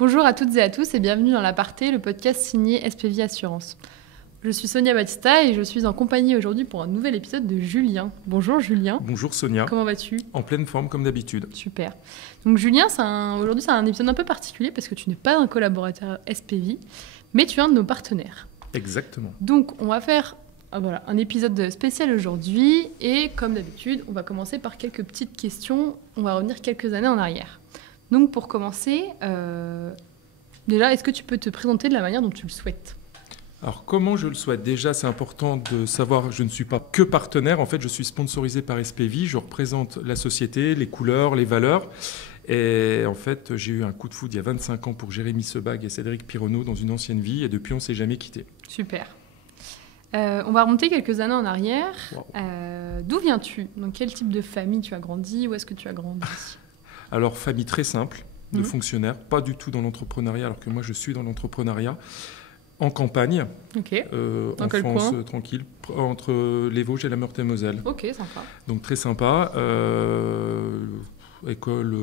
Bonjour à toutes et à tous et bienvenue dans l'Aparté, le podcast signé SPV Assurance. Je suis Sonia Battista et je suis en compagnie aujourd'hui pour un nouvel épisode de Julien. Bonjour Julien. Bonjour Sonia. Comment vas-tu ? En pleine forme comme d'habitude. Super. Donc Julien, aujourd'hui c'est un épisode un peu particulier parce que tu n'es pas un collaborateur SPV, mais tu es un de nos partenaires. Exactement. Donc on va faire un épisode spécial aujourd'hui et comme d'habitude, on va commencer par quelques petites questions. On va revenir quelques années en arrière. Donc pour commencer, déjà, est-ce que tu peux te présenter de la manière dont tu le souhaites ? Alors comment je le souhaite ? Déjà, c'est important de savoir, je ne suis pas que partenaire. En fait, je suis sponsorisé par SPV. Je représente la société, les couleurs, les valeurs. Et en fait, j'ai eu un coup de foudre il y a 25 ans pour Jérémy Sebag et Cédric Pironneau dans une ancienne vie. Et depuis, on ne s'est jamais quitté. Super. On va remonter quelques années en arrière. Wow. D'où viens-tu ? Dans quel type de famille tu as grandi ? Où est-ce que tu as grandi ? Alors, famille très simple, de fonctionnaires, pas du tout dans l'entrepreneuriat, alors que moi, je suis dans l'entrepreneuriat. En campagne, Dans quel enfance coin ? tranquille, entre les Vosges et la Meurthe-et-Moselle. Ok, sympa. Donc très sympa. École,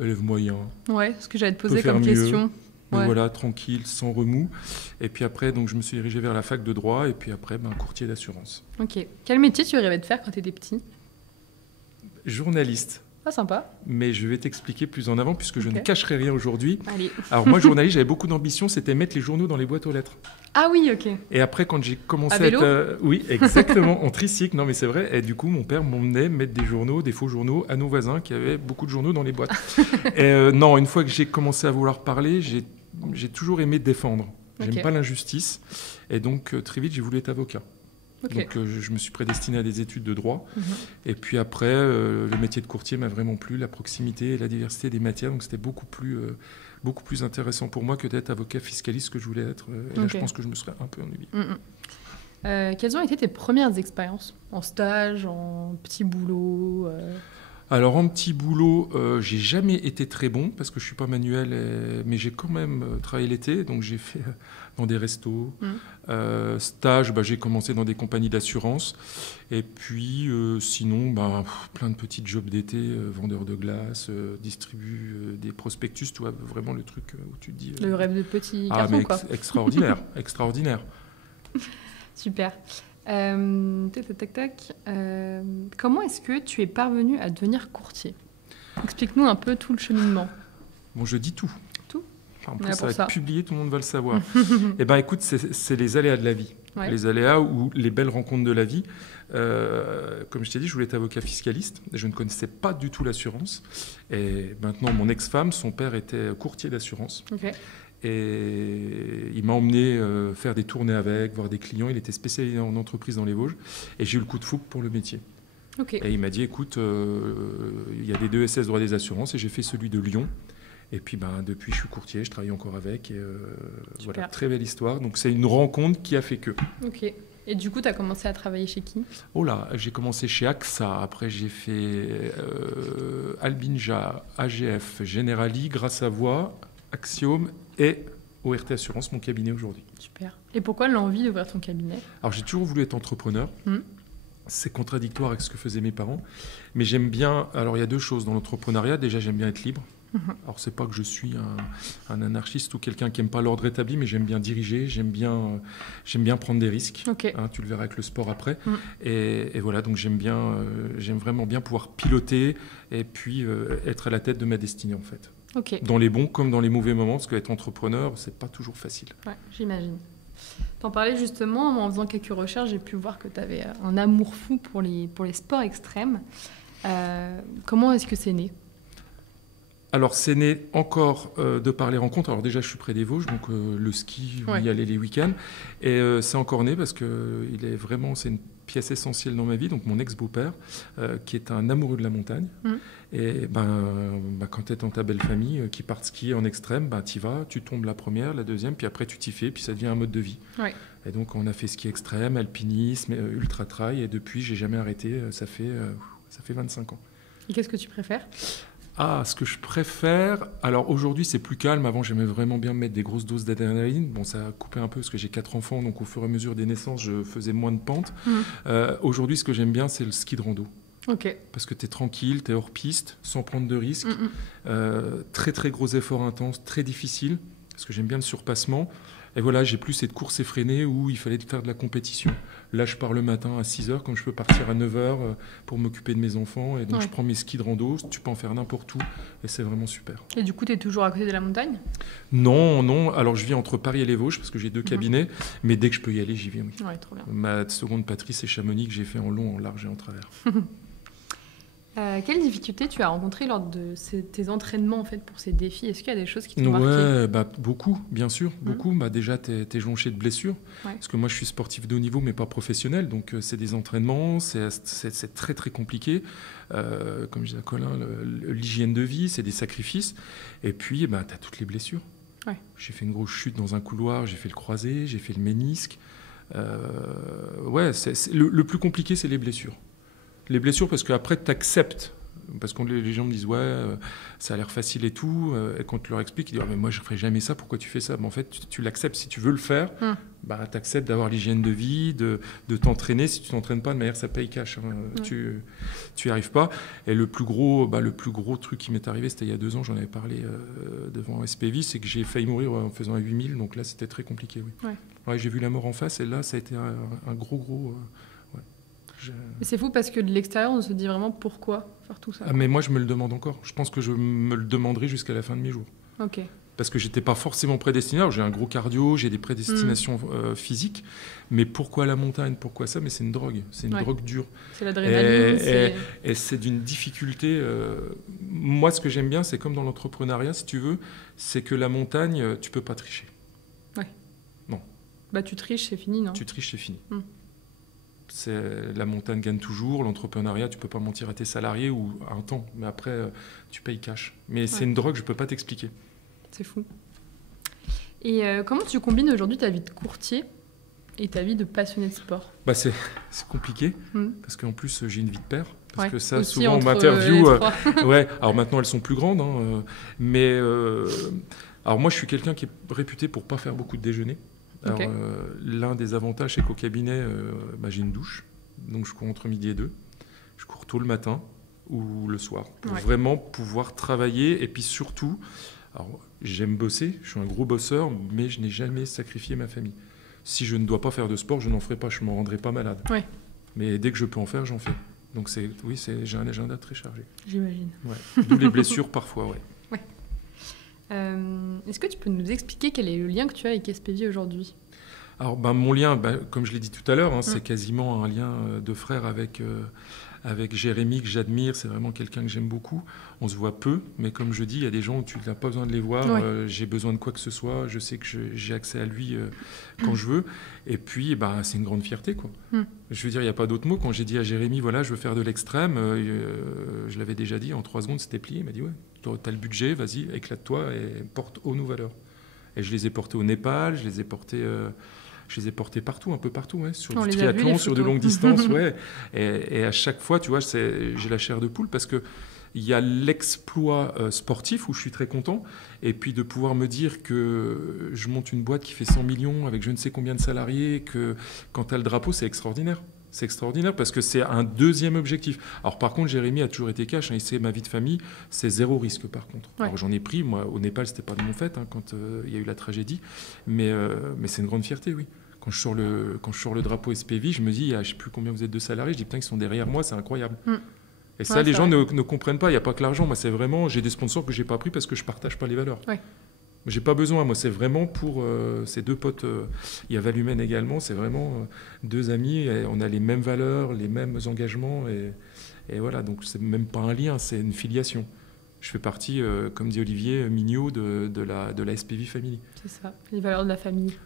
élève moyen. Ouais, ce que j'allais te Peut poser faire comme mieux. question. Mais Ouais. voilà, tranquille, sans remous. Et puis après, donc, je me suis dirigé vers la fac de droit et puis après, courtier d'assurance. Ok. Quel métier tu rêvais de faire quand tu étais petit ? Journaliste. Ah, sympa. Mais je vais t'expliquer plus en avant puisque je Ok. ne cacherai rien aujourd'hui. Allez. Alors moi, journaliste, j'avais beaucoup d'ambition, c'était mettre les journaux dans les boîtes aux lettres. Ah oui, ok. Et après, quand j'ai commencé À vélo ? oui, exactement, en tricycle. Non, mais c'est vrai. Et du coup, mon père m'emmenait mettre des journaux, des faux journaux, à nos voisins qui avaient beaucoup de journaux dans les boîtes. Et non, une fois que j'ai commencé à vouloir parler, j'ai toujours aimé défendre. J'aime Ok. pas l'injustice. Et donc, très vite, j'ai voulu être avocat. Ok. Donc, je me suis prédestiné à des études de droit. Mhm. Et puis après, le métier de courtier m'a vraiment plu, la proximité et la diversité des matières. Donc, c'était beaucoup plus intéressant pour moi que d'être avocat fiscaliste que je voulais être. Et là, Ok. je pense que je me serais un peu ennuyé. Quelles ont été tes premières expériences ? En stage, en petit boulot Alors, en petit boulot, j'ai jamais été très bon parce que je suis pas manuel, mais j'ai quand même travaillé l'été. Donc, j'ai fait dans des restos. Stage, j'ai commencé dans des compagnies d'assurance. Et puis, sinon, plein de petits jobs d'été, vendeur de glace, distribue des prospectus, tu vois, vraiment le truc où tu te dis... Le rêve de petit Ah, garçon, mais quoi. extraordinaire, extraordinaire. Super. Comment est-ce que tu es parvenu à devenir courtier ? Explique-nous un peu tout le cheminement. Bon, je dis tout. Tout ? Enfin, en On est plus, là ça pour va ça. être publié, tout le monde va le savoir. Eh bien, écoute, c'est les aléas de la vie. Ouais. Les aléas ou les belles rencontres de la vie. Comme je t'ai dit, je voulais être avocat fiscaliste. Je ne connaissais pas du tout l'assurance. Et maintenant, mon ex-femme, son père était courtier d'assurance. Ok. Et il m'a emmené faire des tournées avec, voir des clients. Il était spécialisé en entreprise dans les Vosges. Et j'ai eu le coup de foudre pour le métier. Ok. Et il m'a dit, écoute, il y a des 2 SS droit des assurances. Et j'ai fait celui de Lyon. Et puis depuis, je suis courtier, je travaille encore avec. Et, voilà, très belle histoire. Donc c'est une rencontre qui a fait que. Ok. Et du coup, tu as commencé à travailler chez qui ? Oh là, j'ai commencé chez AXA. Après, j'ai fait Albinja, AGF, Generali, Grâce à Voix, Axiom et ORT Assurance, mon cabinet aujourd'hui. Super. Et pourquoi l'envie d'ouvrir ton cabinet ? Alors, j'ai toujours voulu être entrepreneur. C'est contradictoire avec ce que faisaient mes parents. Mais j'aime bien... Alors, il y a 2 choses dans l'entrepreneuriat. Déjà, j'aime bien être libre. Alors, c'est pas que je suis un anarchiste ou quelqu'un qui n'aime pas l'ordre établi, mais j'aime bien diriger, j'aime bien prendre des risques. Ok. Tu le verras avec le sport après. Et voilà, donc j'aime vraiment bien pouvoir piloter et puis être à la tête de ma destinée, en fait. Ok. Dans les bons comme dans les mauvais moments, parce qu'être entrepreneur, c'est pas toujours facile. Ouais, j'imagine. T'en parlais justement, en faisant quelques recherches, j'ai pu voir que tu avais un amour fou pour les sports extrêmes. Comment est-ce que c'est né ? Alors, c'est né encore de par les rencontres. Alors déjà, je suis près des Vosges, donc le ski, on y allait les week-ends. Et c'est encore né parce que c'est une pièce essentielle dans ma vie. Donc mon ex-beau-père, qui est un amoureux de la montagne. Et quand tu es dans ta belle famille, qui part skier en extrême, tu y vas, tu tombes la première, la deuxième, puis après tu t'y fais, puis ça devient un mode de vie. Ouais. Et donc on a fait ski extrême, alpinisme, ultra-trail, et depuis, j'ai jamais arrêté. Ça fait 25 ans. Et qu'est-ce que tu préfères ? Ah, ce que je préfère... Alors aujourd'hui, c'est plus calme. Avant, j'aimais vraiment bien me mettre des grosses doses d'adrénaline. Bon, ça a coupé un peu parce que j'ai 4 enfants, donc au fur et à mesure des naissances, je faisais moins de pentes. Aujourd'hui, ce que j'aime bien, c'est le ski de rando. Ok. Parce que tu es tranquille, tu es hors piste, sans prendre de risques. Très, très gros efforts intenses, très difficiles, parce que j'aime bien le surpassement. Et voilà, j'ai plus cette course effrénée où il fallait faire de la compétition. Là, je pars le matin à 6h, comme je peux partir à 9h pour m'occuper de mes enfants. Et donc, je prends mes skis de rando. Tu peux en faire n'importe où. Et c'est vraiment super. Et du coup, tu es toujours à côté de la montagne ? Non. Alors, je vis entre Paris et les Vosges, parce que j'ai 2 cabinets. Mais dès que je peux y aller, j'y vais, oui. Ouais, trop bien. Ma seconde patrie, c'est Chamonix, que j'ai fait en long, en large et en travers. Quelles difficultés tu as rencontrées lors de tes entraînements en fait, pour ces défis ? Est-ce qu'il y a des choses qui t'ont marqué ? Beaucoup, bien sûr. Beaucoup. Déjà, tu es jonché de blessures. Ouais. Parce que moi, je suis sportif de haut niveau, mais pas professionnel. Donc, c'est des entraînements, c'est très, très compliqué. Comme je disais à Colin, l'hygiène de vie, c'est des sacrifices. Et puis, tu as toutes les blessures. Ouais. J'ai fait une grosse chute dans un couloir, j'ai fait le croisé, j'ai fait le ménisque. Le plus compliqué, c'est les blessures. Les blessures, parce qu'après, tu acceptes. Parce que les gens me disent, ça a l'air facile et tout. Et quand tu leur expliques, ils disent, mais moi, je ne ferai jamais ça, pourquoi tu fais ça ? En fait, tu l'acceptes. Si tu veux le faire, tu acceptes d'avoir l'hygiène de vie, de t'entraîner. Si tu ne t'entraînes pas, de manière, ça paye cash. Tu n'y arrives pas. Et le plus gros truc qui m'est arrivé, c'était il y a 2 ans, j'en avais parlé devant SPV, c'est que j'ai failli mourir en faisant un 8000. Donc là, c'était très compliqué. Oui. Ouais, j'ai vu la mort en face. Et là, ça a été un gros... C'est fou parce que de l'extérieur, on se dit vraiment pourquoi faire tout ça. Mais moi, je me le demande encore. Je pense que je me le demanderai jusqu'à la fin de mes jours. Ok. Parce que je n'étais pas forcément prédestiné. Alors, j'ai un gros cardio, j'ai des prédestinations physiques. Mais pourquoi la montagne ? Pourquoi ça ? Mais c'est une drogue. C'est une drogue dure. C'est l'adrénaline. Et c'est d'une difficulté. Moi, ce que j'aime bien, c'est comme dans l'entrepreneuriat, si tu veux, c'est que la montagne, tu ne peux pas tricher. Ouais. Non. Tu triches, c'est fini, non ? Tu triches, c'est fini. La montagne gagne toujours, l'entrepreneuriat, tu ne peux pas mentir à tes salariés ou à un temps, mais après, tu payes cash. Mais c'est une drogue, je ne peux pas t'expliquer. C'est fou. Et comment tu combines aujourd'hui ta vie de courtier et ta vie de passionné de sport ? C'est compliqué, parce qu'en plus, j'ai une vie de père. Parce que ça, aussi, souvent, on m'interviewe. Alors maintenant, elles sont plus grandes. Mais alors moi, je suis quelqu'un qui est réputé pour ne pas faire beaucoup de déjeuner. Alors, l'un des avantages, c'est qu'au cabinet, j'ai une douche. Donc, je cours entre midi et 2. Je cours tôt le matin ou le soir pour vraiment pouvoir travailler. Et puis surtout, alors, j'aime bosser. Je suis un gros bosseur, mais je n'ai jamais sacrifié ma famille. Si je ne dois pas faire de sport, je n'en ferai pas. Je ne m'en rendrai pas malade. Ouais. Mais dès que je peux en faire, j'en fais. Donc, j'ai un agenda très chargé. J'imagine. Ouais. D'où les blessures parfois, ouais. Est-ce que tu peux nous expliquer quel est le lien que tu as avec SPV aujourd'hui ? Alors, mon lien, comme je l'ai dit tout à l'heure, c'est quasiment un lien de frère avec Jérémy que j'admire. C'est vraiment quelqu'un que j'aime beaucoup. On se voit peu, mais comme je dis, il y a des gens où tu n'as pas besoin de les voir. J'ai besoin de quoi que ce soit. Je sais que j'ai accès à lui quand je veux. Et puis, c'est une grande fierté, quoi. Je veux dire, il n'y a pas d'autre mot. Quand j'ai dit à Jérémy, voilà, je veux faire de l'extrême, je l'avais déjà dit, en 3 secondes, c'était plié. Il m'a dit, ouais, tu as le budget, vas-y, éclate-toi et porte haut nos valeurs. Et je les ai portés au Népal, je les ai portés partout, un peu partout, sur du triathlon, sur de longues distances. Et à chaque fois, tu vois, j'ai la chair de poule parce qu'il y a l'exploit sportif où je suis très content. Et puis de pouvoir me dire que je monte une boîte qui fait 100 millions avec je ne sais combien de salariés, que quand tu as le drapeau, c'est extraordinaire. C'est extraordinaire parce que c'est un deuxième objectif. Alors par contre, Jérémy a toujours été cash. C'est ma vie de famille, c'est 0 risque par contre. Alors j'en ai pris, moi au Népal, c'était pas de mon fait quand il y a eu la tragédie, mais c'est une grande fierté, oui. Quand je sors le drapeau SPV, je me dis, je ne sais plus combien vous êtes de salariés, je dis putain, ils sont derrière moi, c'est incroyable. Et ça, les gens ne comprennent pas. Il n'y a pas que l'argent. Moi, c'est vraiment, j'ai des sponsors que j'ai pas pris parce que je partage pas les valeurs. J'ai pas besoin, moi c'est vraiment pour ces 2 potes, il y a Valumène également, c'est vraiment 2 amis, et on a les mêmes valeurs, les mêmes engagements, et voilà, donc c'est même pas un lien, c'est une filiation. Je fais partie, comme dit Olivier Mignot, de la SPV Family. C'est ça, les valeurs de la famille.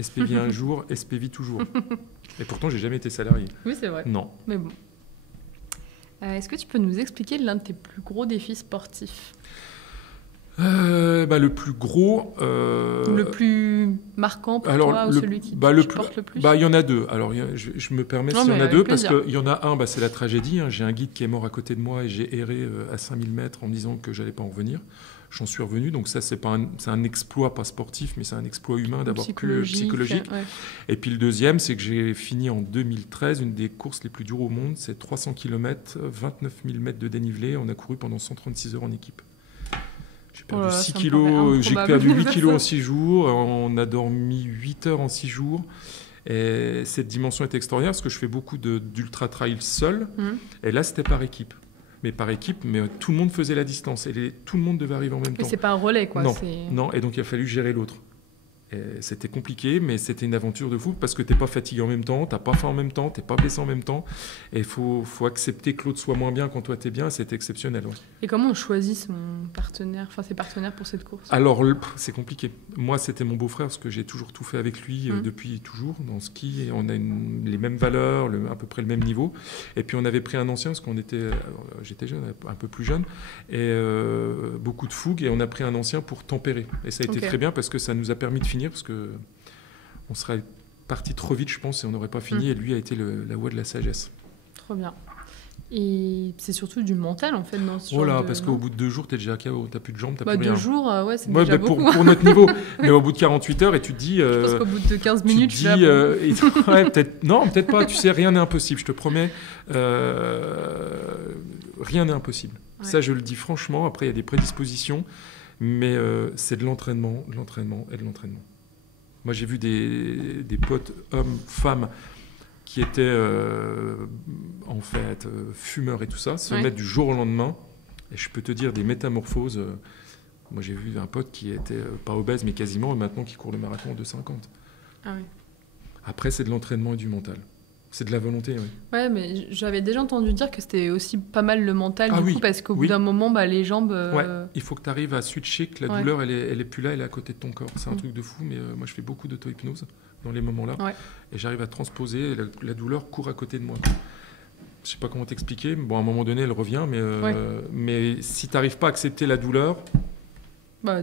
SPV un jour, SPV toujours. Et pourtant, j'ai jamais été salarié. Oui, c'est vrai. Non. Mais bon. Est-ce que tu peux nous expliquer l'un de tes plus gros défis sportifs ? Le plus gros... Le plus marquant pour toi ou celui qui te porte le plus ? Il y en a 2. Alors, je me permets s'il y en a 2, parce qu'il y en a un, c'est la tragédie. J'ai un guide qui est mort à côté de moi et j'ai erré à 5000 mètres en me disant que je n'allais pas en revenir. j'en suis revenu. Donc ça, c'est un exploit, pas sportif, mais c'est un exploit humain d'avoir pu psychologique. Ouais. Et puis le deuxième, c'est que j'ai fini en 2013 une des courses les plus dures au monde. C'est 300 km, 29 000 mètres de dénivelé. On a couru pendant 136 heures en équipe. J'ai perdu 6 kilos, j'ai perdu 8 kilos en 6 jours. On a dormi 8 heures en 6 jours. Et cette dimension est extraordinaire parce que je fais beaucoup d'ultra-trail seul. Et là, c'était par équipe. Mais tout le monde faisait la distance. Et tout le monde devait arriver en même temps. Mais c'est pas un relais, quoi. Non, et donc il a fallu gérer l'autre. Et c'était compliqué, mais c'était une aventure de fou parce que tu n'es pas fatigué en même temps, tu n'as pas faim en même temps, tu n'es pas blessé en même temps. Et il faut accepter que l'autre soit moins bien quand toi tu es bien, c'est exceptionnel. Ouais. Et comment on choisit ses partenaires pour cette course? Alors, c'est compliqué. Moi, c'était mon beau-frère parce que j'ai toujours tout fait avec lui depuis toujours dans le ski. Et on a les mêmes valeurs, à peu près le même niveau. Et puis on avait pris un ancien parce j'étais jeune, un peu plus jeune, et beaucoup de fougue. Et on a pris un ancien pour tempérer. Et ça a été très bien parce que ça nous a permis de finir parce qu'on serait parti trop vite, je pense, et on n'aurait pas fini. Et lui a été la voie de la sagesse. Trop bien. Et c'est surtout du mental, en fait, dans ce genre voilà, parce qu'au bout de 2 jours, tu es déjà KO, tu n'as plus de jambes, tu n'as plus rien. 2 jours, c'est déjà beaucoup. Pour notre niveau. Mais au bout de 48 heures, et tu te dis... je pense qu'au bout de 15 minutes, tu dis... peut-être pas, tu sais, rien n'est impossible, je te promets. Rien n'est impossible. Ouais. Ça, je le dis franchement. Après, il y a des prédispositions, mais c'est de l'entraînement, de l'entraînement et de l'entraînement. Moi, j'ai vu des potes, hommes, femmes, qui étaient en fait fumeurs et tout ça, se mettre du jour au lendemain. Et je peux te dire des métamorphoses. Moi, j'ai vu un pote qui était pas obèse, mais quasiment, et maintenant qui court le marathon en 2,50. Ah oui. Après, c'est de l'entraînement et du mental. C'est de la volonté, oui. Ouais, mais j'avais déjà entendu dire que c'était aussi pas mal le mental, coup, parce qu'au bout d'un moment, les jambes... Ouais, il faut que tu arrives à switcher, que la douleur, elle est plus là, elle est à côté de ton corps. C'est un truc de fou, mais moi, je fais beaucoup d'auto-hypnose dans les moments-là. Ouais. Et j'arrive à transposer, la douleur court à côté de moi. Je sais pas comment t'expliquer. Bon, à un moment donné, elle revient, mais si tu n'arrives pas à accepter la douleur,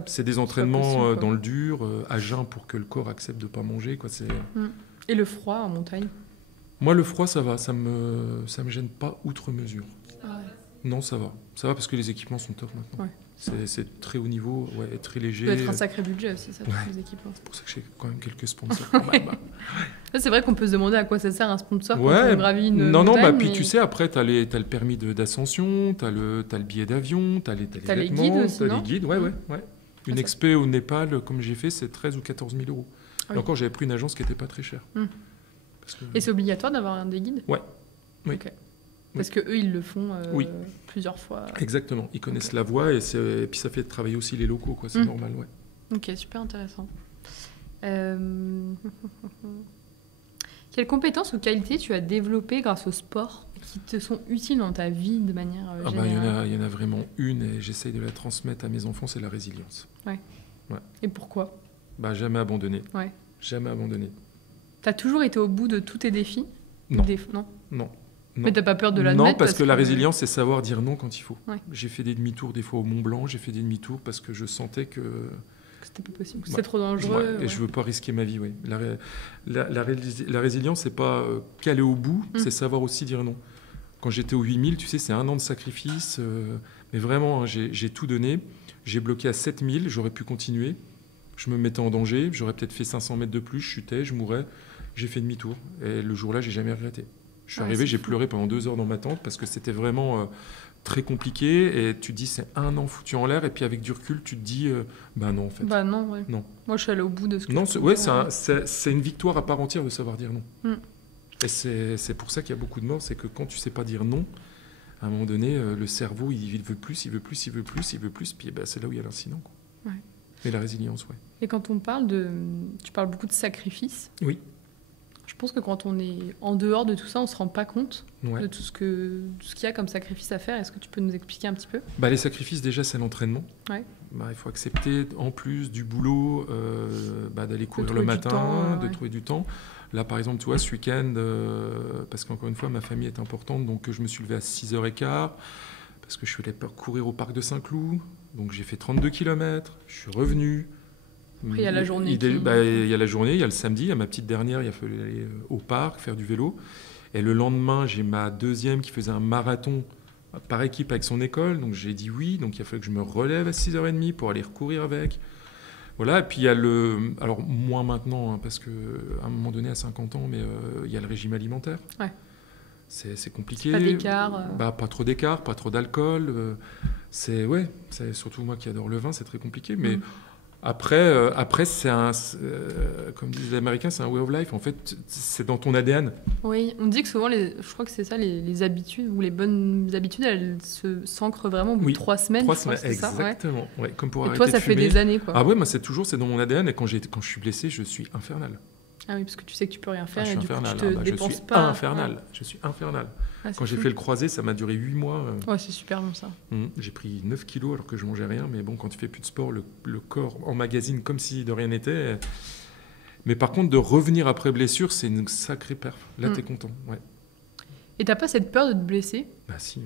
c'est des entraînements dans le dur, à jeun pour que le corps accepte de ne pas manger. Quoi. Et le froid en montagne? Moi, le froid, ça va. Ça me gêne pas outre mesure. Ah ouais. Non, ça va. Ça va parce que les équipements sont top maintenant. Ouais. C'est très haut niveau, et très léger. Ça doit être un sacré budget aussi, ça, tous les équipements. C'est pour ça que j'ai quand même quelques sponsors. C'est vrai qu'on peut se demander à quoi ça sert un sponsor quand on gravit une montagne. Puis tu sais, après, tu as le permis d'ascension, tu as le billet d'avion, tu as les vêtements, guides aussi, les guides, ouais. Une expé au Népal, comme j'ai fait, c'est 13 ou 14 000 euros. Et encore, j'avais pris une agence qui n'était pas très chère. Et c'est obligatoire d'avoir un des guides? Ouais. Oui. Okay. Parce qu'eux, ils le font plusieurs fois. Exactement. Ils connaissent la voie et puis ça fait travailler aussi les locaux, quoi. C'est normal, ouais. Ok, super intéressant. Quelles compétences ou qualités tu as développées grâce au sport qui te sont utiles dans ta vie de manière générale? Il y en a vraiment une et j'essaye de la transmettre à mes enfants, c'est la résilience. Ouais. Et pourquoi? Jamais abandonner. Ouais. Jamais abandonner. T'as toujours été au bout de tous tes défis? Non. Mais t'as pas peur de l'admettre? Non, parce que la résilience, c'est savoir dire non quand il faut. Ouais. J'ai fait des demi-tours des fois au Mont Blanc, j'ai fait des demi-tours parce que je sentais que c'était pas possible, c'était trop dangereux. Et je veux pas risquer ma vie, oui. La résilience, c'est pas qu'aller au bout, c'est savoir aussi dire non. Quand j'étais au 8000, tu sais, c'est 1 an de sacrifice, mais vraiment, j'ai tout donné. J'ai bloqué à 7000, j'aurais pu continuer. Je me mettais en danger, j'aurais peut-être fait 500 mètres de plus, je chutais, je mourais. J'ai fait demi-tour. Et le jour-là, j'ai jamais regretté. Je suis arrivé, j'ai pleuré pendant 2 heures dans ma tente parce que c'était vraiment très compliqué. Et tu te dis, c'est 1 an foutu en l'air. Et puis avec du recul, tu te dis, non, en fait. Non, ouais. Non. Moi, je suis allée au bout de ce que c'est une victoire à part entière de savoir dire non. Et c'est pour ça qu'il y a beaucoup de morts. C'est que quand tu sais pas dire non, à un moment donné, le cerveau, il veut plus, il veut plus, il veut plus, il veut plus. Puis c'est là où il y a l'incident. Quoi. Ouais. Et la résilience, ouais. Et quand on parle tu parles beaucoup de sacrifice. Oui. Je pense que quand on est en dehors de tout ça, on ne se rend pas compte de tout ce qu'il y a comme sacrifice à faire. Est-ce que tu peux nous expliquer un petit peu? Les sacrifices, déjà, c'est l'entraînement. Ouais. Il faut accepter, en plus du boulot, d'aller courir le matin, de trouver du temps. Là, par exemple, tu vois, ce week-end, parce qu'encore une fois, ma famille est importante, donc je me suis levé à 6h15, parce que je suis allé courir au parc de Saint-Cloud. Donc j'ai fait 32 km, je suis revenu. Après, il y a la journée. Il y a la journée, il y a le samedi, il y a ma petite dernière, il a fallu aller au parc, faire du vélo. Et le lendemain, j'ai ma deuxième qui faisait un marathon par équipe avec son école, donc j'ai dit oui, donc il a fallu que je me relève à 6h30 pour aller recourir avec. Voilà, et puis il y a alors moins maintenant, hein, parce qu'à un moment donné, à 50 ans, mais il y a le régime alimentaire. Ouais. C'est compliqué. Pas d'écart. Pas trop d'écart, pas trop d'alcool. C'est surtout moi qui adore le vin, c'est très compliqué. Mais après comme disent les Américains, c'est un way of life. En fait, c'est dans ton ADN. Oui, on dit que souvent, je crois que c'est ça, les habitudes ou les bonnes habitudes, elles s'ancrent vraiment au bout de 3 semaines. 3 semaines, exactement. Ça, ouais. Comme pour et arrêter toi, de ça fumer. fait des années, quoi. Ah ouais, moi c'est dans mon ADN. Et quand je suis blessé, je suis infernal. Ah oui, parce que tu sais que tu peux rien faire je et suis du infernal. coup, tu te dépenses je suis pas. Infernal. Je suis infernal. Quand j'ai fou. fait le croisé, ça m'a duré 8 mois. Ouais, c'est super long ça. J'ai pris 9 kilos alors que je mangeais rien. Mais bon, quand tu fais plus de sport, le corps emmagasine comme si de rien n'était. Mais par contre, de revenir après blessure, c'est une sacrée perf. Là, t'es content. Ouais. Et t'as pas cette peur de te blesser? Bah si.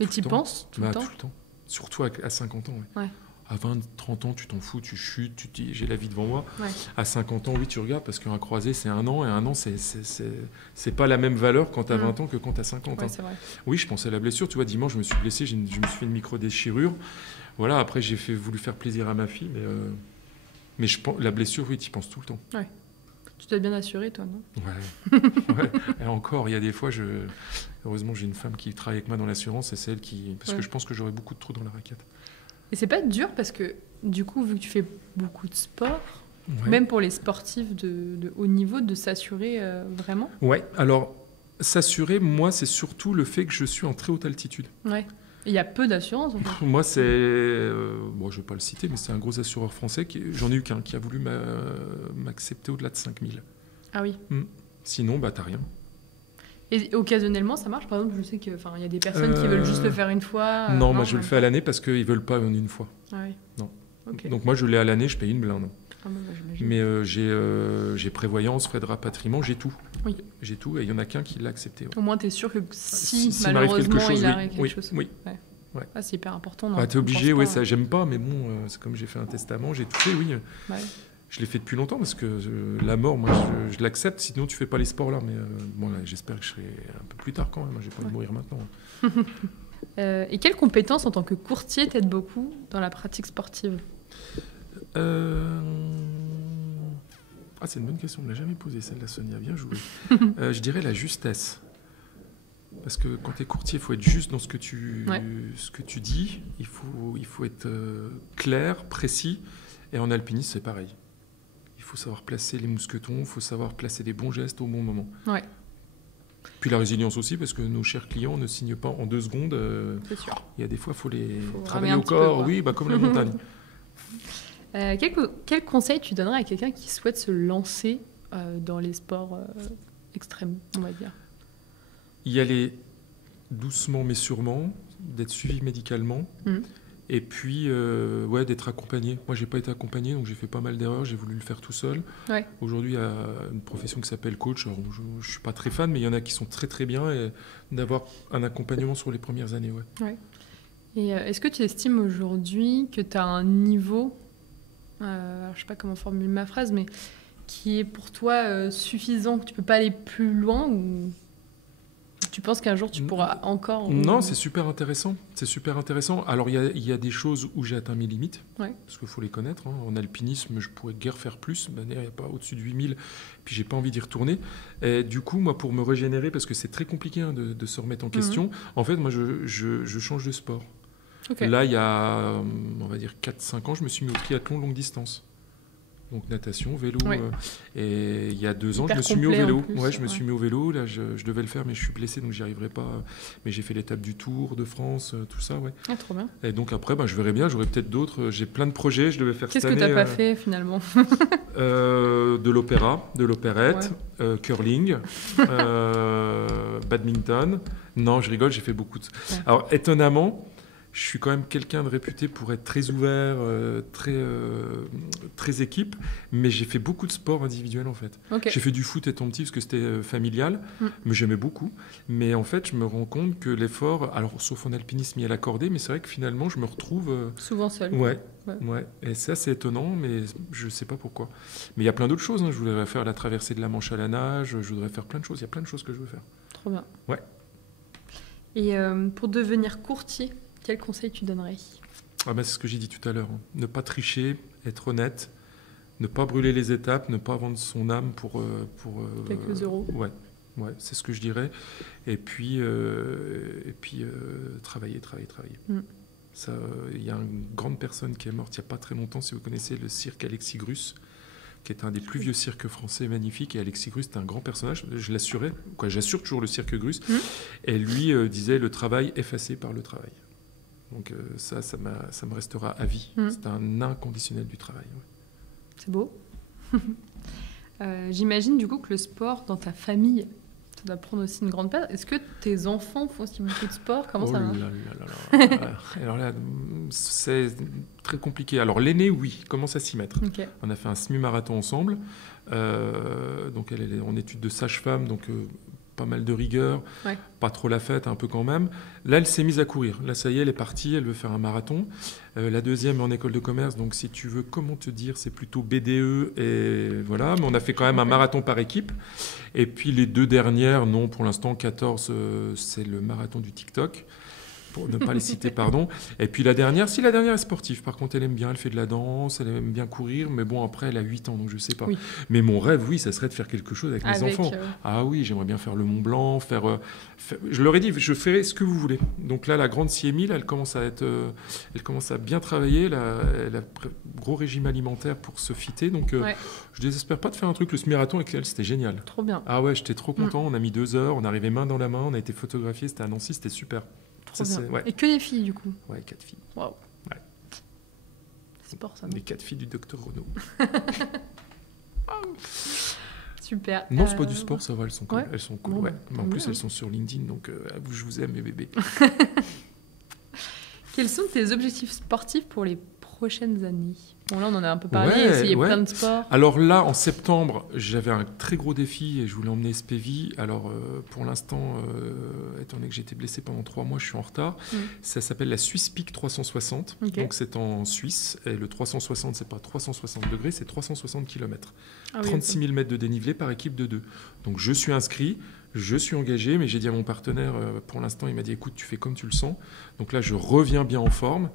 Mais t'y penses tout le temps? Tout le temps. Surtout à 50 ans. Ouais. À 20, 30 ans, tu t'en fous, tu chutes, tu te dis j'ai la vie devant moi. Ouais. À 50 ans, oui, tu regardes parce qu'un croisé, c'est 1 an. Et 1 an, c'est pas la même valeur quand tu as 20 ans que quand tu as 50 ans. Ouais, c'est vrai. Oui, je pensais à la blessure. Tu vois, dimanche, je me suis blessé, je me suis fait une micro-déchirure. Voilà, après, j'ai voulu faire plaisir à ma fille. Mais la blessure, oui, tu y penses tout le temps. Ouais. Tu dois être bien assuré, toi, non? Ouais. Et encore, il y a des fois, heureusement, j'ai une femme qui travaille avec moi dans l'assurance et c'est elle parce que je pense que j'aurais beaucoup de trous dans la raquette. Et c'est pas dur parce que, du coup, vu que tu fais beaucoup de sport, même pour les sportifs de haut niveau, de s'assurer vraiment? Ouais, alors, s'assurer, moi, c'est surtout le fait que je suis en très haute altitude. Ouais. Il y a peu d'assurance, en fait. Moi, c'est... je ne vais pas le citer, mais c'est un gros assureur français. J'en ai eu qu'un qui a voulu m'accepter au-delà de 5000. Ah oui. Sinon, t'as rien. Et occasionnellement, ça marche? Par exemple, je sais qu'il y a des personnes qui veulent juste le faire une fois. Non, moi, je le fais à l'année parce qu'ils ne veulent pas en une fois. Ah oui. Non. Okay. Donc, moi, je l'ai à l'année, je paye une blinde. Ah mais j'ai prévoyance, frais de rapatriement, j'ai tout. Oui. J'ai tout et il n'y en a qu'un qui l'a accepté. Ouais. Au moins, tu es sûr que si malheureusement il arrive quelque chose. Oui. Ouais. Ah, c'est hyper important. Tu es obligé, ça, j'aime pas, mais bon, c'est comme j'ai fait un testament, j'ai tout fait, oui. Ouais. Je l'ai fait depuis longtemps parce que la mort, moi, je l'accepte, sinon tu fais pas les sports là. Mais là, j'espère que je serai un peu plus tard quand même. J'ai pas envie de mourir maintenant. Et quelles compétences en tant que courtier t'aident beaucoup dans la pratique sportive? C'est une bonne question, on ne l'a jamais posée celle-là, Sonia, bien joué. Je dirais la justesse. Parce que quand tu es courtier, il faut être juste dans ce que tu dis, il faut être clair, précis, et en alpinisme, c'est pareil. Il faut savoir placer les mousquetons, il faut savoir placer les bons gestes au bon moment. Ouais. Puis la résilience aussi, parce que nos chers clients ne signent pas en 2 secondes. C'est sûr. Il y a des fois, il faut les travailler au corps, comme la montagne. Quel conseil tu donnerais à quelqu'un qui souhaite se lancer dans les sports extrêmes, on va dire? Y aller doucement mais sûrement, d'être suivi médicalement, et puis d'être accompagné. Moi, j'ai pas été accompagné, donc j'ai fait pas mal d'erreurs, j'ai voulu le faire tout seul. Ouais. Aujourd'hui, il y a une profession qui s'appelle coach. Alors, je suis pas très fan, mais il y en a qui sont très très bien, et d'avoir un accompagnement sur les premières années. Ouais. Et est-ce que tu estimes aujourd'hui que tu as un niveau, je sais pas comment formuler ma phrase, mais qui est pour toi suffisant, que tu peux pas aller plus loin, ou tu penses qu'un jour tu pourras encore... Non, c'est super intéressant. C'est super intéressant. Alors, il y a des choses où j'ai atteint mes limites, parce qu'il faut les connaître. En alpinisme, je pourrais guère faire plus. Il n'y a pas au-dessus de 8000, puis j'ai pas envie d'y retourner. Et du coup, moi, pour me régénérer, parce que c'est très compliqué de se remettre en question, en fait, moi, je change de sport. Okay. Là, il y a, on va dire, 4-5 ans, je me suis mis au triathlon longue distance. Donc natation, vélo. Et il y a 2 ans, je me suis mis au vélo. Je me suis mis au vélo. Là, je devais le faire, mais je suis blessé, donc j'y arriverai pas. Mais j'ai fait l'étape du Tour de France, tout ça. Ah, trop bien. Et donc après, je verrai bien. J'aurai peut-être d'autres. J'ai plein de projets. Je devais faire cette année. Qu'est-ce que tu n'as pas fait finalement? De l'opéra, de l'opérette, curling, badminton. Non, je rigole. J'ai fait beaucoup de. Alors étonnamment. Je suis quand même quelqu'un de réputé pour être très ouvert, très équipe, mais j'ai fait beaucoup de sports individuels en fait. Okay. J'ai fait du foot étant petit parce que c'était familial, mais j'aimais beaucoup. Mais en fait, je me rends compte que l'effort, alors sauf en alpinisme, il y a la cordée, mais c'est vrai que finalement, je me retrouve... souvent seul. Ouais. Et ça, c'est étonnant, mais je ne sais pas pourquoi. Mais il y a plein d'autres choses. Je voudrais faire la traversée de la Manche à la nage, je voudrais faire plein de choses. Il y a plein de choses que je veux faire. Trop bien. Ouais. Et pour devenir courtier, quel conseil tu donnerais ? C'est ce que j'ai dit tout à l'heure. Ne pas tricher, être honnête, ne pas brûler les étapes, ne pas vendre son âme pour quelques euros. Ouais, c'est ce que je dirais. Et puis travailler. Ça, il y a une grande personne qui est morte il n'y a pas très longtemps, si vous connaissez le cirque Alexis Grus, qui est un des plus vieux cirques français magnifiques. Et Alexis Grus, c'est un grand personnage. J'assure toujours le cirque Grus. Et lui disait le travail effacé par le travail. Donc ça me restera à vie. C'est un inconditionnel du travail. Ouais. C'est beau. J'imagine du coup que le sport dans ta famille, ça doit prendre aussi une grande place. Est-ce que tes enfants font aussi beaucoup de sport ? Comment ça marche ? Alors là, c'est très compliqué. Alors l'aîné, oui, commence à s'y mettre. Okay. On a fait un semi-marathon ensemble. Donc elle est en études de sage-femme, donc pas mal de rigueur, pas trop la fête, un peu quand même. Là, elle s'est mise à courir. Là, ça y est, elle est partie, elle veut faire un marathon. La deuxième est en école de commerce, donc si tu veux, comment te dire, c'est plutôt BDE, et voilà. Mais on a fait quand même un marathon par équipe. Et puis les 2 dernières, non, pour l'instant, 14, c'est le marathon du TikTok, pour ne pas les citer, pardon. Et puis la dernière est sportive. Par contre, elle aime bien, elle fait de la danse, elle aime bien courir, mais bon, après, elle a 8 ans, donc je sais pas. Oui. Mais mon rêve, oui, ça serait de faire quelque chose avec mes enfants. Ah oui, j'aimerais bien faire le Mont Blanc, je leur ai dit, je ferai ce que vous voulez. Donc là, la grande s'y est mise, elle commence à bien travailler, elle a gros régime alimentaire pour se fitter, donc je désespère pas de faire un truc. Le semi-marathon avec elle, c'était génial. Trop bien. Ah ouais, j'étais trop content, on a mis 2 heures, on est arrivé main dans la main, on a été photographiés, c'était à Nancy, c'était super. Et que des filles, du coup ? Ouais, 4 filles. Waouh. Ouais. Sport, ça. Les 4 filles du docteur Renaud. Super. Non, c'est pas du sport, ça va, elles sont cool. Ouais. Elles sont cool, ouais. Mais en plus, elles sont sur LinkedIn, donc je vous aime, mes bébés. Quels sont tes objectifs sportifs pour les prochaines années ? Bon, là, on en a un peu parlé, essayer plein de sports. Alors là, en septembre, j'avais un très gros défi et je voulais emmener SPV. Alors, pour l'instant, étant donné que j'ai été blessé pendant 3 mois, je suis en retard. Ça s'appelle la Swiss Peak 360. Okay. Donc, c'est en Suisse. Et le 360, c'est pas 360 degrés, c'est 360 km. 36 000 mètres de dénivelé par équipe de 2. Donc, je suis inscrit. Je suis engagé, mais j'ai dit à mon partenaire, pour l'instant, il m'a dit, écoute, tu fais comme tu le sens. Donc là, je reviens bien en forme.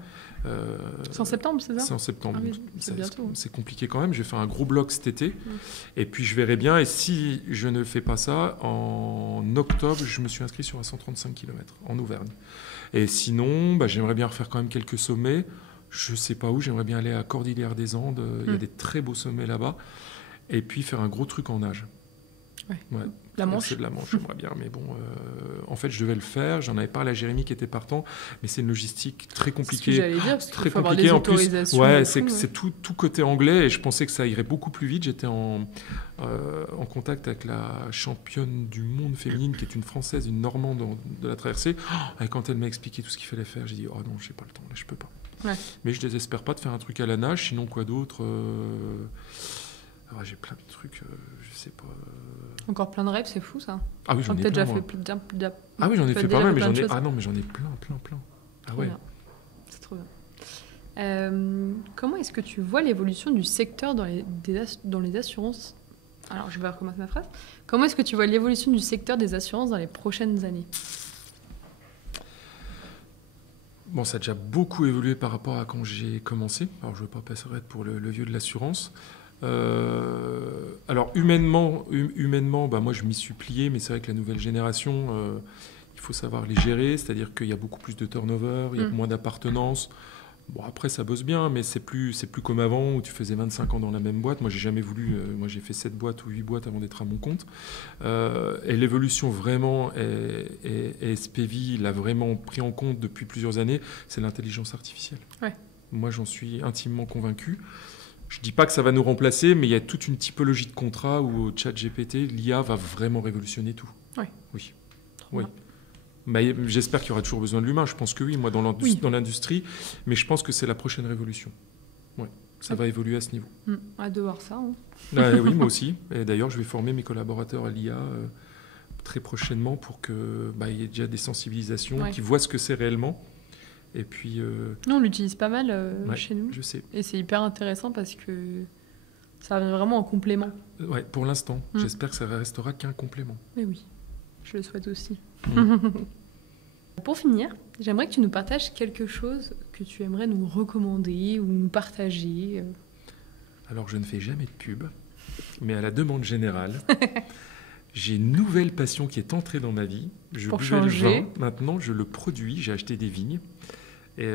C'est en septembre, c'est ça ? C'est en septembre. Ah oui, c'est bientôt. C'est compliqué quand même. Je vais faire un gros bloc cet été. Et puis, je verrai bien. Et si je ne fais pas ça, en octobre, je me suis inscrit sur un 135 km en Auvergne. Et sinon, j'aimerais bien refaire quand même quelques sommets. Je ne sais pas où. J'aimerais bien aller à Cordillère des Andes. Il y a des très beaux sommets là-bas. Et puis, faire un gros truc en nage. Ouais. La Manche. C'est de la Manche, j'aimerais bien, mais bon, en fait, je devais le faire. J'en avais parlé à Jérémy qui était partant, mais c'est une logistique très compliquée. C'est ce que j'allais dire, parce très qu'il faut compliqué. avoir des autorisations. En plus, c'est tout côté anglais, et je pensais que ça irait beaucoup plus vite. J'étais en contact avec la championne du monde féminine, qui est une Française, une Normande de la traversée. Et quand elle m'a expliqué tout ce qu'il fallait faire, j'ai dit, oh non, j'ai pas le temps, là, je peux pas. Ouais. Mais je désespère pas de faire un truc à la nage, sinon quoi d'autre j'ai plein de trucs, je sais pas. Encore plein de rêves, c'est fou ça. Ah oui, j'en ai plein. Déjà fait Ah oui, j'en ai fait pas mal, mais j'en ai. Ah non, mais j'en ai plein. Ah ouais. C'est trop bien. Comment est-ce que tu vois l'évolution du secteur dans les assurances ? Alors, je vais recommencer ma phrase. Comment est-ce que tu vois l'évolution du secteur des assurances dans les prochaines années ? Bon, ça a déjà beaucoup évolué par rapport à quand j'ai commencé. Alors, je ne veux pas passer pour le vieux de l'assurance. Alors humainement, moi je m'y suis plié, mais c'est vrai que la nouvelle génération, il faut savoir les gérer, c'est-à-dire qu'il y a beaucoup plus de turnover, il y a moins d'appartenance. Bon, après ça bosse bien, mais c'est plus comme avant où tu faisais 25 ans dans la même boîte. Moi j'ai jamais voulu, moi j'ai fait 7 boîtes ou 8 boîtes avant d'être à mon compte. Et l'évolution vraiment, et SPV l'a vraiment pris en compte depuis plusieurs années, c'est l'intelligence artificielle. Ouais. Moi j'en suis intimement convaincu. Je ne dis pas que ça va nous remplacer, mais il y a toute une typologie de contrats où au ChatGPT, l'IA va vraiment révolutionner tout. Oui. Mais j'espère qu'il y aura toujours besoin de l'humain. Je pense que oui, moi, dans l'industrie. Mais je pense que c'est la prochaine révolution. Ouais. Ça va évoluer à ce niveau. Hâte de voir ça. Hein. Oui, moi aussi. Et d'ailleurs, je vais former mes collaborateurs à l'IA très prochainement pour qu'il y ait déjà des sensibilisations, qui voient ce que c'est réellement. Et puis, on l'utilise pas mal chez nous. Je sais. Et c'est hyper intéressant parce que ça vient vraiment en complément. Ouais, pour l'instant. J'espère que ça ne restera qu'un complément. Mais oui, je le souhaite aussi. Pour finir, j'aimerais que tu nous partages quelque chose que tu aimerais nous recommander ou nous partager. Alors, je ne fais jamais de pub, mais à la demande générale, j'ai une nouvelle passion qui est entrée dans ma vie. Je buvais le vin, maintenant je le produis, j'ai acheté des vignes. Et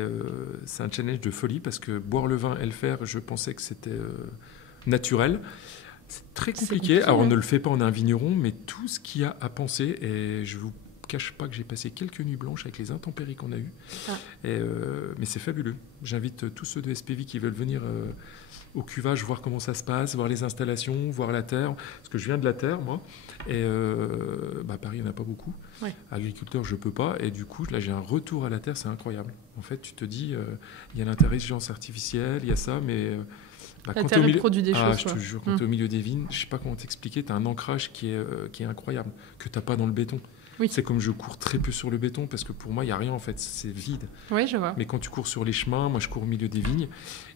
c'est un challenge de folie parce que boire le vin et le faire, je pensais que c'était naturel. C'est très compliqué. Alors, on ne le fait pas, on a un vigneron, mais tout ce qu'il y a à penser, et je vous cache pas que j'ai passé quelques nuits blanches avec les intempéries qu'on a eues. Mais c'est fabuleux. J'invite tous ceux de SPV qui veulent venir au cuvage, voir comment ça se passe, voir les installations, voir la terre. Parce que je viens de la terre, moi. Et Paris, il n'y en a pas beaucoup. Ouais. Agriculteur, je ne peux pas. Et du coup, là, j'ai un retour à la terre, c'est incroyable. En fait, tu te dis, il y a l'intelligence artificielle, il y a ça, mais... la terre produit des choses. Je te jure, quand tu es au milieu des vignes, je ne sais pas comment t'expliquer, tu as un ancrage qui est incroyable, que tu n'as pas dans le béton. Oui. C'est comme je cours très peu sur le béton parce que pour moi, il n'y a rien en fait, c'est vide. Oui, je vois. Mais quand tu cours sur les chemins, moi je cours au milieu des vignes,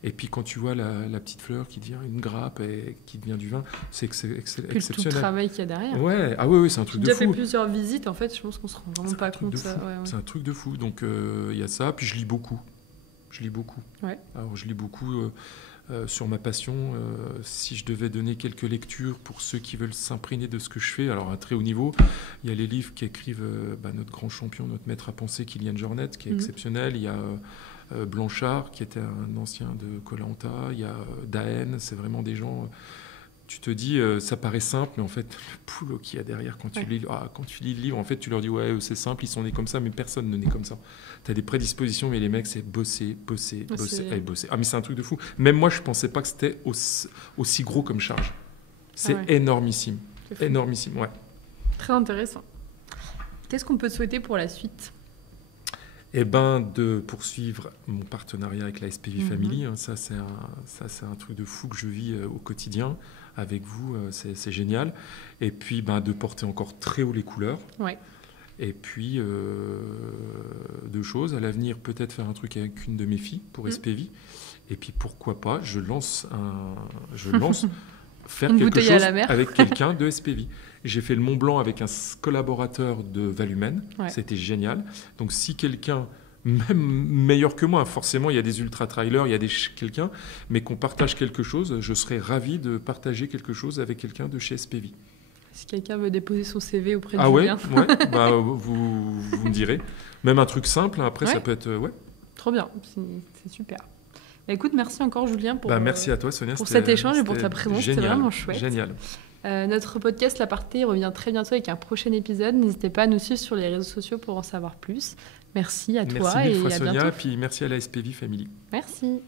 et puis quand tu vois la petite fleur qui devient une grappe et qui devient du vin, c'est exceptionnel. Tout le travail qu'il y a derrière. Ouais, oui, c'est un truc de fou. J'ai déjà fait plusieurs visites, en fait, je pense qu'on ne se rend vraiment pas compte. C'est un truc de fou. Donc il y a ça, puis je lis beaucoup. Ouais. Alors je lis beaucoup sur ma passion. Si je devais donner quelques lectures pour ceux qui veulent s'imprégner de ce que je fais, alors à très haut niveau, il y a les livres qu'écrivent notre grand champion, notre maître à penser, Kylian Jornet, qui est exceptionnel. Il y a Blanchard, qui était un ancien de Koh-Lanta. Il y a Daen, c'est vraiment des gens... tu te dis, ça paraît simple, mais en fait, le boulot qu'il y a derrière, quand tu lis le livre, en fait, tu leur dis, ouais, c'est simple, ils sont nés comme ça, mais personne ne naît comme ça. Tu as des prédispositions, mais les mecs, c'est bosser. Ah, mais c'est un truc de fou. Même moi, je ne pensais pas que c'était aussi gros comme charge. C'est énormissime. C'est énormissime, ouais. Très intéressant. Qu'est-ce qu'on peut te souhaiter pour la suite ? Eh ben, de poursuivre mon partenariat avec la SPV Family. Hein, ça, c'est un truc de fou que je vis au quotidien. Avec vous, c'est génial. Et puis, de porter encore très haut les couleurs. Ouais. Et puis, deux choses. À l'avenir, peut-être faire un truc avec une de mes filles pour SPV. Et puis, pourquoi pas, je lance faire quelque chose avec quelqu'un de SPV. J'ai fait le Mont Blanc avec un collaborateur de Valumène. Ouais. C'était génial. Donc, si quelqu'un... même meilleur que moi, forcément il y a des ultra-trailers, il y a quelqu'un, mais qu'on partage quelque chose, je serais ravi de partager quelque chose avec quelqu'un de chez SPV. Si quelqu'un veut déposer son CV auprès de Julien. Vous me direz. Même un truc simple, après ça peut être... Trop bien, c'est super. Écoute, merci encore Julien pour, merci à toi, Sonia, pour cet échange et pour ta présence, c'était vraiment chouette. Génial. Notre podcast La Partie revient très bientôt avec un prochain épisode. N'hésitez pas à nous suivre sur les réseaux sociaux pour en savoir plus. Merci à toi et à bientôt. Merci mille fois Sonia, puis merci à la SPV Family. Merci.